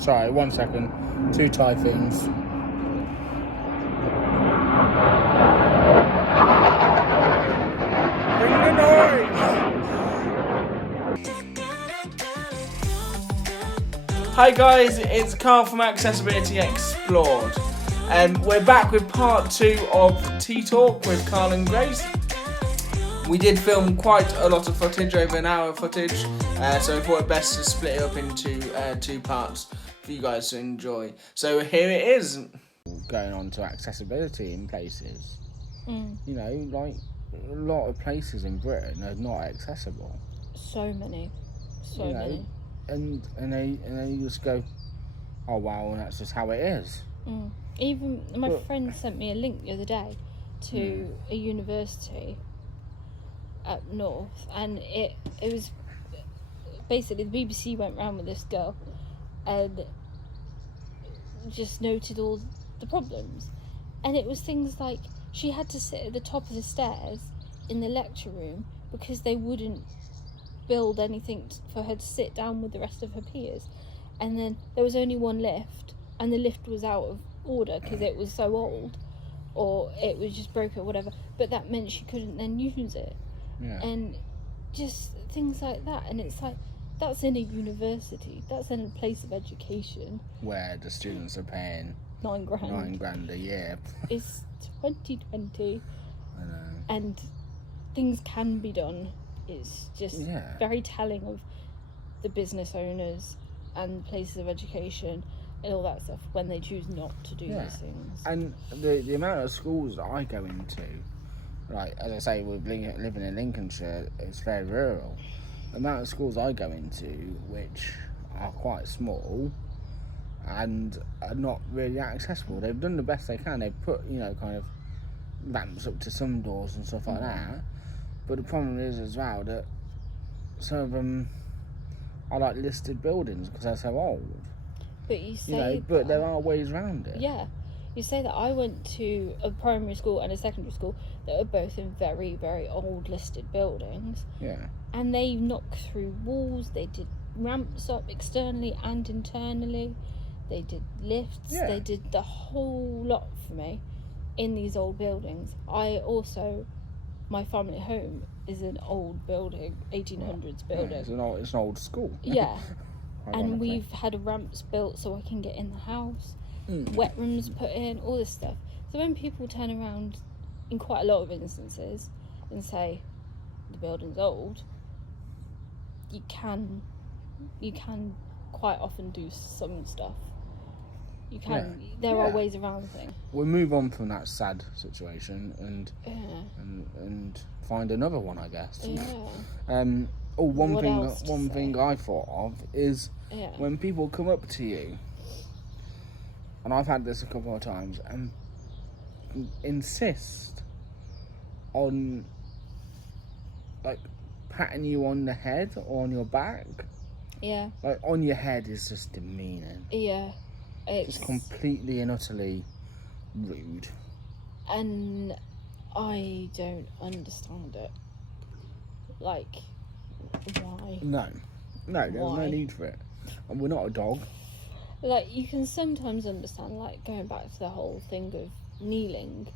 Sorry, 1 second. 2 typhoons. Bring the noise! Hi guys, it's Carl from Accessibility Explored. We're back with part 2 of Tea Talk with Carl and Grace. We did film quite a lot of footage, over an hour of footage, so we thought it best to split it up into 2 parts for you guys to enjoy. So here it is. Going on to accessibility in places. Mm. You know, like a lot of places in Britain are not accessible. So many. And they just go, oh wow, that's just how it is. Mm. Even my friend sent me a link the other day to a university up north, and it was basically the BBC went round with this girl and just noted all the problems, and it was things like she had to sit at the top of the stairs in the lecture room because they wouldn't build anything for her to sit down with the rest of her peers, and then there was only one lift and the lift was out of order because it was so old or it was just broken or whatever, but that meant she couldn't then use it. And just things like that, and it's like, that's in a university, that's in a place of education where the students are paying $9,000 a year. It's 2020. I know. And things can be done. It's just very telling of the business owners and places of education and all that stuff when they choose not to do these things. And the amount of schools that I go into, like, as I say, we're living in Lincolnshire, it's very rural. The amount of schools I go into, which are quite small and are not really accessible, they've done the best they can. They've put, kind of ramps up to some doors and stuff like that. But the problem is as well that some of them are like listed buildings because they're so old. But you say but there are ways around it. Yeah. You say that. I went to a primary school and a secondary school that were both in very, very old listed buildings. Yeah. And they knocked through walls, they did ramps up externally and internally, they did lifts, they did the whole lot for me in these old buildings. My family home is an old building, 1800s building. Yeah, it's an old school. Yeah. And we've had ramps built so I can get in the house. Wet rooms put in, all this stuff. So when people turn around in quite a lot of instances and say the building's old, you can quite often do some stuff. You can. There are ways around things. We'll move on from that sad situation and find another one, I guess. Yeah. One thing I thought of is when people come up to you, and I've had this a couple of times, and insist on like patting you on the head or on your back. Yeah. Like on your head is just demeaning. Yeah. It's just completely and utterly rude. And I don't understand it. Like, why? No, there's no need for it. And we're not a dog. Like, you can sometimes understand, like, going back to the whole thing of kneeling,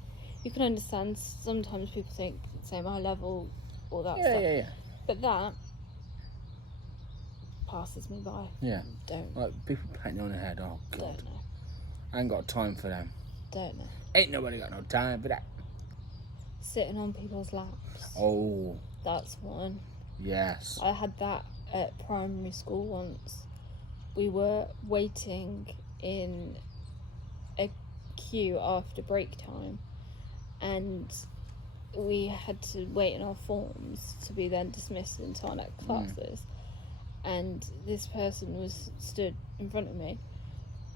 you can understand sometimes people think same eye level, all that stuff. Yeah. But that passes me by. Yeah. Don't. Like, people patting you on the head, oh God. Don't know. I ain't got time for them. Don't know. Ain't nobody got no time for that. Sitting on people's laps. Oh. That's one. Yes. I had that at primary school once. We were waiting in a queue after break time, and we had to wait in our forms to be then dismissed into our next classes. And this person was stood in front of me,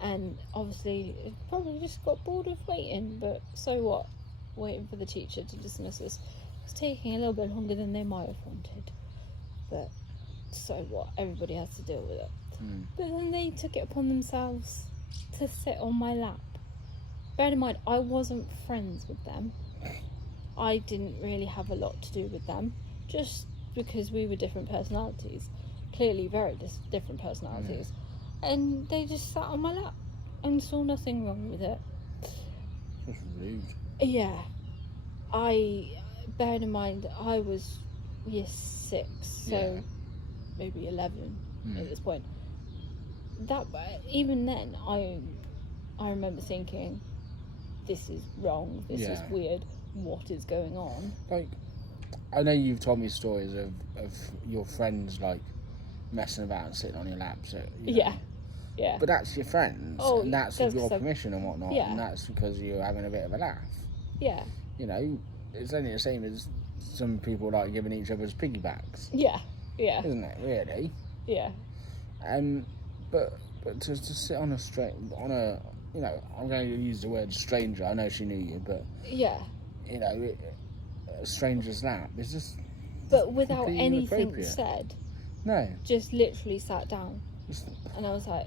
and obviously it probably just got bored of waiting, but so what? Waiting for the teacher to dismiss us was taking a little bit longer than they might have wanted, but so what? Everybody has to deal with it. But then they took it upon themselves to sit on my lap. Bear in mind, I wasn't friends with them. I didn't really have a lot to do with them, just because we were different personalities. Clearly very different personalities. and they just sat on my lap and saw nothing wrong with it. Just rude. Yeah. Bearing in mind that I was year 6, so Yeah. maybe 11 at this point. Even then, I remember thinking, this is wrong, this is Yeah. weird, what is going on? Like, I know you've told me stories of your friends, like, messing about and sitting on your lap. So, you know. Yeah. But that's your friends, Oh, and that's with your permission and whatnot, yeah. and that's because you're having a bit of a laugh. Yeah. You know, it's only the same as some people like giving each other's piggybacks. Yeah. Isn't it, really? Yeah. But to sit on a you know, I'm going to use the word stranger. I know she knew you, but yeah, you know, a stranger's lap is just. But without completely anything inappropriate. said, No. just literally sat down, Just and I was like,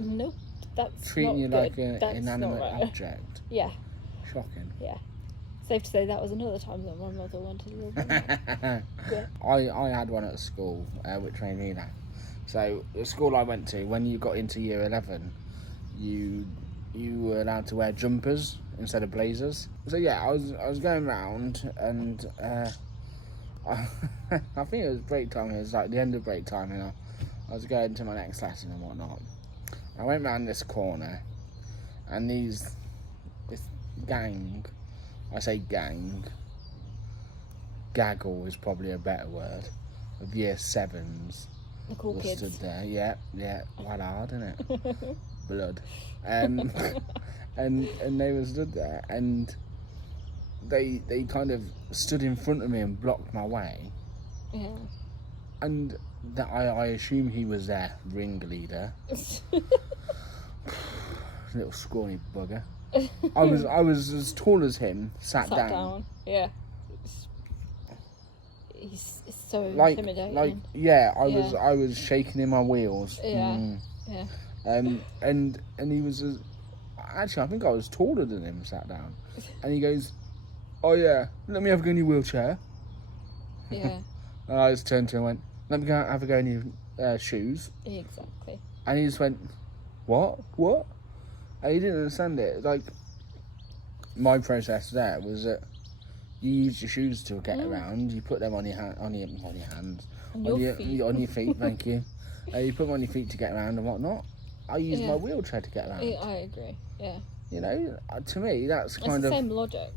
nope, that's treating not you good. like an That's inanimate not right. object. Yeah. Shocking. Yeah. Safe to say that was another time that my mother wanted a little bit more. Yeah. I had one at school, which made me laugh. So the school I went to, when you got into year 11, you were allowed to wear jumpers instead of blazers. So yeah, I was going round, and I think it was break time. It was like the end of break time, and I was going to my next lesson and whatnot. I went round this corner, and this gang, I say gang, gaggle is probably a better word, of year 7s. The cool were kids. stood there. Yeah, quite hard, isn't it? Blood. And they were stood there, and they kind of stood in front of me and blocked my way. Yeah. And that I assume he was their ringleader. Little scrawny bugger. I was as tall as him, sat down. Yeah. It's so Like, intimidating. I was shaking in my wheels. Yeah. Yeah. And he was actually, I think I was taller than him, sat down. And he goes, "Oh yeah, let me have a go in your wheelchair." Yeah. And I just turned to him and went, "Let me go have a go in your shoes." Exactly. And he just went, "What? And he didn't understand it. Like, my process there was that you use your shoes to get around. You put them on your hands, on your feet. Thank you. You put them on your feet to get around and whatnot. I use my wheelchair to get around. I agree. Yeah. You know, to me, that's It's kind the of same logic.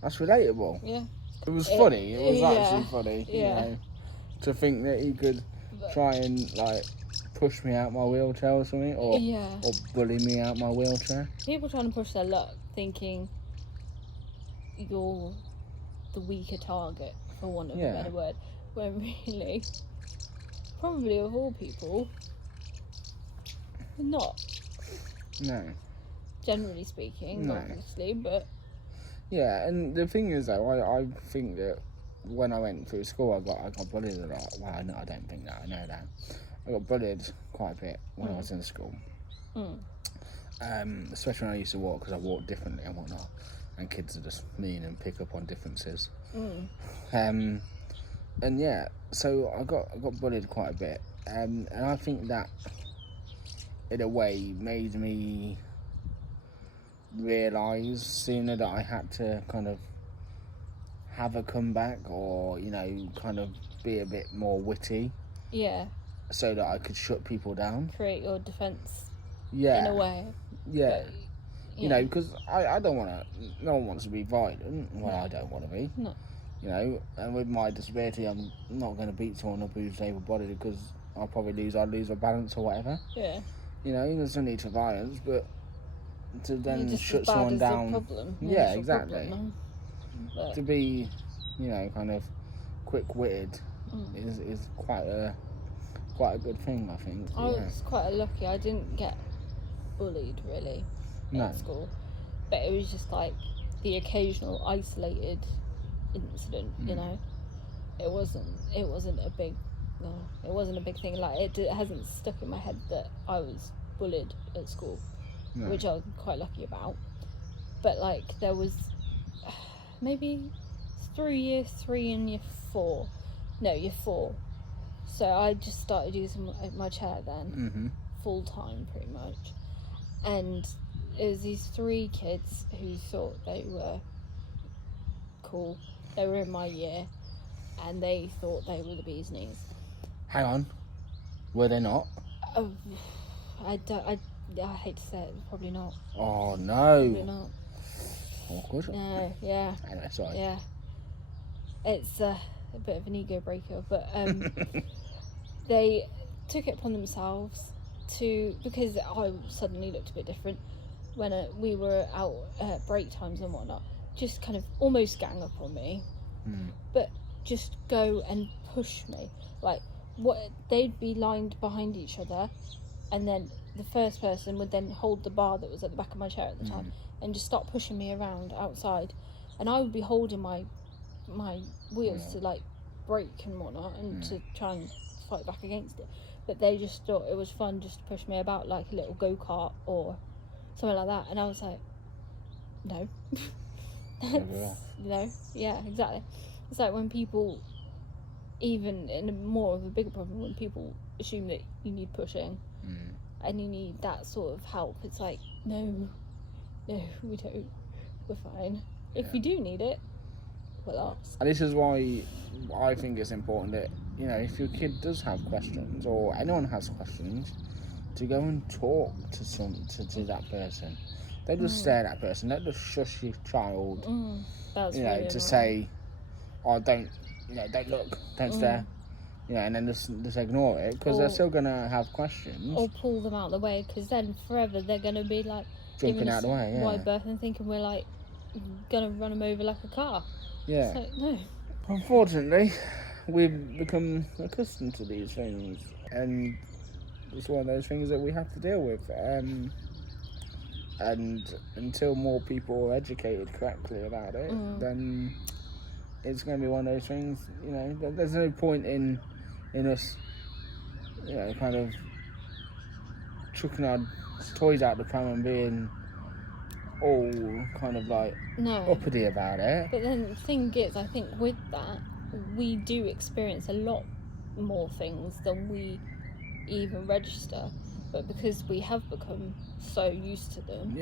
That's relatable. Yeah. It was funny. It was actually funny. Yeah. You know, to think that he could try and like push me out my wheelchair or something, or bully me out my wheelchair. People trying to push their luck, thinking you're the weaker target, for want of a better word, when really, probably of all people, not. No. Generally speaking, No. obviously, but. Yeah, and the thing is though, I think that when I went through school, I got bullied a lot. Well, I don't think that. I know that. I got bullied quite a bit when I was in school. Especially when I used to walk, because I walked differently and whatnot. And kids are just mean and pick up on differences. And yeah, so I got bullied quite a bit. And I think that, in a way, made me realise sooner that I had to kind of have a comeback, or, you know, kind of be a bit more witty. Yeah. So that I could shut people down. Create your defence. Yeah. In a way. Yeah. But, you know, because I don't want to, no one wants to be violent. Well, I don't want to be. No. You know, and with my disability, I'm not going to beat someone up who's able-bodied, because I'd lose my balance or whatever. Yeah. You know, there's no need for violence, but to then just shut as bad someone as down. the problem. Yeah, exactly. Problem, no. To be, you know, kind of quick-witted is quite a good thing, I think. I was quite lucky. I didn't get bullied really at school, but it was just like the occasional isolated incident. You know, it wasn't a big thing. Like it hasn't stuck in my head that I was bullied at school, which I was quite lucky about. But like there was maybe through year 3 and year 4. So I just started using my chair then full time pretty much, and it was these 3 kids who thought they were cool. They were in my year, and they thought they were the bee's knees. Hang on, were they not? Oh, I hate to say it, probably not. Oh Probably no. not. Awkward. No, yeah. Anyway, sorry. Yeah. It's a bit of an ego breaker, but they took it upon themselves because I suddenly looked a bit different when we were out at break times and whatnot, just kind of almost gang up on me, but just go and push me. Like, they'd be lined behind each other, and then the first person would then hold the bar that was at the back of my chair at the time and just start pushing me around outside, and I would be holding my wheels to like brake and whatnot and to try and fight back against it, but they just thought it was fun just to push me about like a little go-kart or something like that, and I was like, no. Yeah, exactly. It's like when people, even in a more of a bigger problem, when people assume that you need pushing and you need that sort of help, it's like, no, we don't, we're fine. If we do need it, we'll ask. And this is why I think it's important that, you know, if your kid does have questions or anyone has questions, to go and talk to that person. Don't just stare at that person. Don't just shush your child. That's you know, really to annoying. say, "Oh, don't look, don't stare," you know, and then just ignore it because they're still gonna have questions. Or pull them out of the way, because then forever they're gonna be like Jumping out of the way, yeah. wide berth and thinking we're like gonna run them over like a car. Yeah. So, no. Unfortunately, we've become accustomed to these things, and it's one of those things that we have to deal with. And until more people are educated correctly about it, then it's going to be one of those things, you know, there's no point in us, you know, kind of chucking our toys out the pram and being all kind of like uppity about it. But then the thing is, I think with that, we do experience a lot more things than we even register, but because we have become so used to them,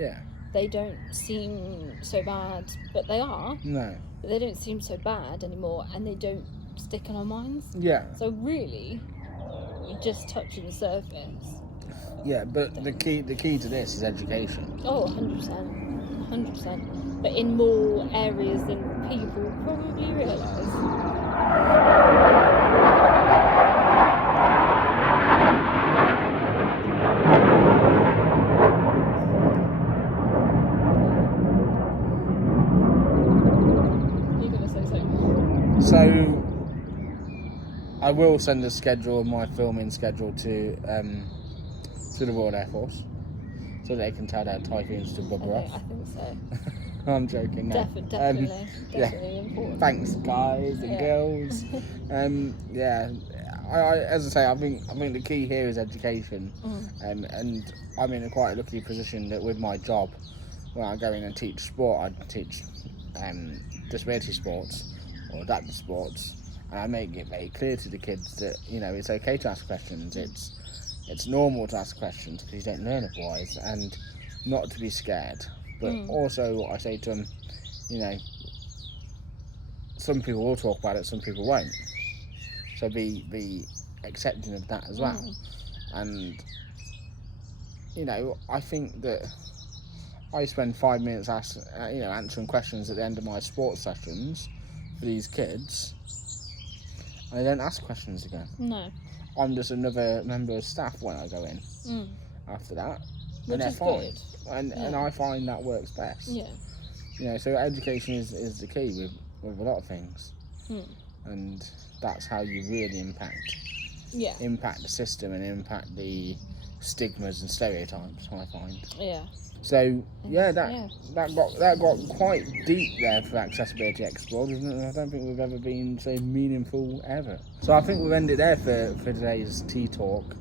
they don't seem so bad, but they are. No. But they don't seem so bad anymore, and they don't stick in our minds. Yeah. So really, you're just touching the surface. Yeah, but the key to this is education. Oh, 100%. 100%. But in more areas than people probably realise. So, I will send a schedule, my filming schedule, to the Royal Air Force, so they can tell their typhoons to bugger off. I think so. I'm joking. No. Definitely important. Thanks, guys and girls. I as I say, I think the key here is education, and I'm in a quite lucky position that with my job, when I go in and teach sport, I teach disability sports or adaptive sports, and I make it very clear to the kids that, you know, it's okay to ask questions. It's normal to ask questions because you don't learn otherwise, and not to be scared. But also, I say to them, you know, some people will talk about it, some people won't. So be accepting of that as well. And, you know, I think that I spend 5 minutes answering questions at the end of my sports sessions for these kids, and I don't ask questions again. No. I'm just another member of staff when I go in after that. Which is fine. good. And I find that works best. Yeah. You know, so education is the key with a lot of things. And that's how you really impact the system and impact the stigmas and stereotypes, I find. Yeah. So that got quite deep there for Accessibility Explored, isn't it? I don't think we've ever been so meaningful ever. So I think we've ended there for today's Tea Talk.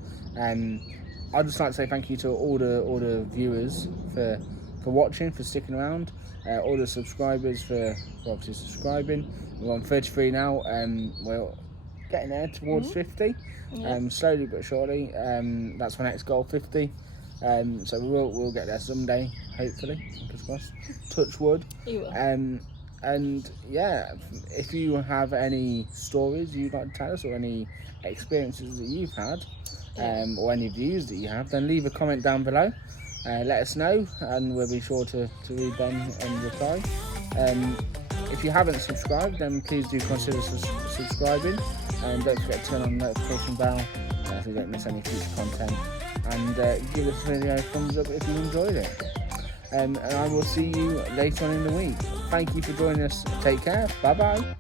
I'd just like to say thank you to all the viewers for watching, for sticking around, all the subscribers for obviously subscribing. We're on 33 now, we're getting there towards 50. Yeah. Slowly but surely. That's my next goal, 50. So we'll get there someday, hopefully. Fingers crossed. Touch wood. You will. And yeah, if you have any stories you'd like to tell us, or any experiences that you've had, or any views that you have, then leave a comment down below. Let us know, and we'll be sure to read them and reply. If you haven't subscribed, then please do consider subscribing, and don't forget to turn on the notification bell so you don't miss any future content. And give this video a thumbs up if you enjoyed it. And I will see you later on in the week. Thank you for joining us. Take care. Bye bye.